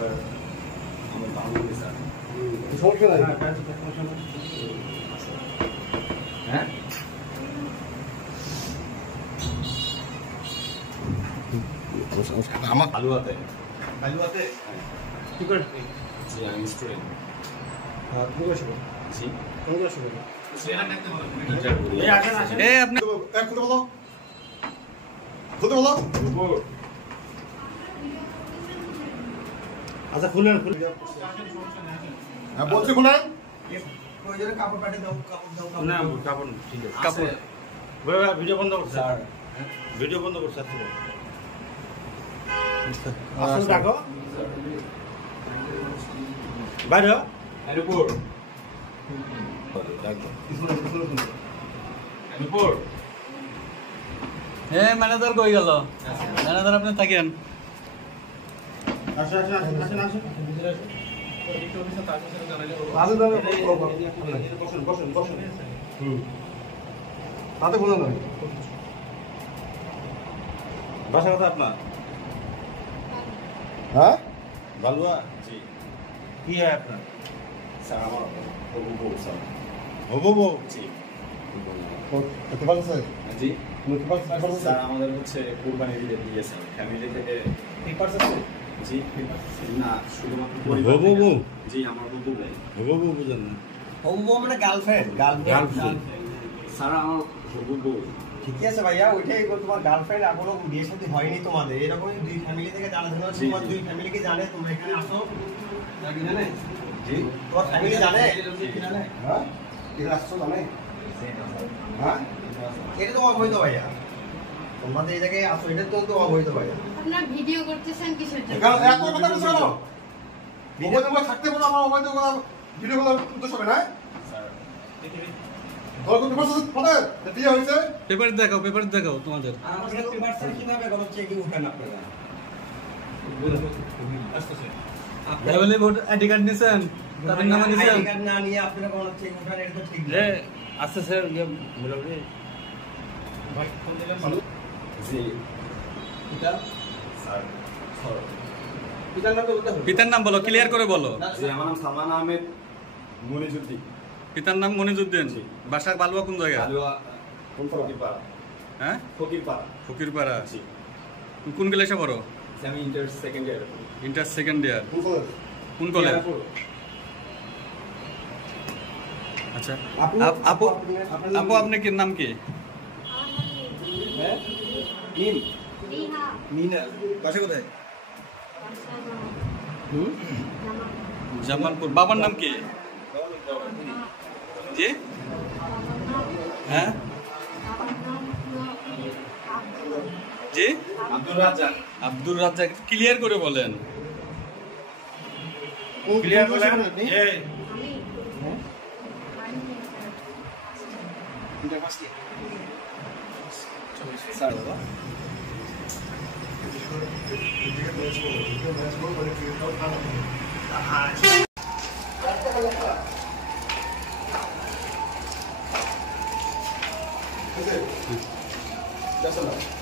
Sir আমার Bangla sir সমস্যা নাই। হ্যাঁ আমার আলুয়াতে আলুয়াতে কি করে? জি আমি স্টুডেন্ট তুমি বসো। জি তুমি বসো। এই আসেন আসেন এই আপনি এক খুলে বলো, খুলে বলো। আচ্ছা খুলেন, খুলে হ্যাঁ বলছি খুলেন। কাপড় পাঠিয়ে দাও, কাপড় দাও। না কাপড় ঠিক আছে কাপড় ভিডিও বন্ধ করছে স্যার ভিডিও বন্ধ করছে আসলে ডাকো বাইরে এরপর এরপর ম্যানেজার কই গেল ম্যানেজার আপনি থাকেন আসেন আসেন আসেন আসেন আসেন বসেন বসেন বসেন। তাতে বলো না বাসা কথা আপনার হ্যাঁ বালুয়া জি কি হয় আপনার স্যার আমার হবু বউ স্যার হবো বউ জি একটু ভালো স্যার জি একটু ভালো স্যার আমাদের হচ্ছে কুরবানি দিয়ে স্যার ফ্যামিলি থেকে পেপারস আছে। জি না শুধুমাত্র হবো বউ জি আমার হবু ভাই হবো বউ বুঝেন না হবু মানে গার্লফ্রেন্ড, Girlfriend। স্যার আমার হবু বউ ঠিকই আছে ভাইয়া, ওইটাই তোমার গার্লফ্রেন্ড এখনো বিয়ে শাদী হয়নি তোমাদের, এরকমই দুই ফ্যামিলি থেকে জানাশোনা হচ্ছে, জি, তোমার জি। দুই ফ্যামিলিকে জানে, তোমরা এখানে আসো। জানে জি তোমার ফ্যামিলি জানে হ্যাঁ এটা আসছো জানে হ্যাঁ এটা তো অবৈধ ভাইয়া, তোমাদের এই জায়গায় আসো, এটা তো অবৈধ ভাইয়া। আপনার ভিডিও করতেছেন কিসের জন্য? এত কথা বলছো কেন? অবৈধ করে থাকতে বলো, আমার অবৈধ করা ভিডিও গুলো উদ্দেশ্য হবে না। স্যার বিয়ে হয়েছে পেপার দেখাও তোমাদের আর আমাদের পেপার স্যার কিভাবে কোনো চেকিং উঠান আপনারা? লেভেলে ভোট আইডি কার্ড নিছেন তাদের নামে নিছেন আইডি কার্ড না নিয়ে আপনারা কোনো চেকিং উঠান, এটা তো ঠিক না। এ আচ্ছা স্যার মোটামুটি জি এটা স্যার পিতার নামে বলতে হবে। পিতার নাম বলো ক্লিয়ার করে বলো জি আমার নাম সালমান আহমেদ মনিজুদ্দিন পিতার নাম মনিজুদ্দিন জি। বাসা বালুয়া কোন জায়গা আলুয়া ফকিরপাড়া হ্যাঁ ফকিরপাড়া ফকিরপাড়া জি কোন ক্লাসে পড়ো আমি inter second year inter second year কোন কলেজ আচ্ছা আপু আপু আপনার কি নাম কি হ্যাঁ নিম নিহা মিনা বাসা কোথায়? জামালপুর বাবার নাম কি জি হ্যাঁ জি আব্দুল রাজ্জাক আব্দুর রাজ্জাক ক্লিয়ার করে বলেন ক্লিয়ার বলেন এই স্যার বাবা That's enough.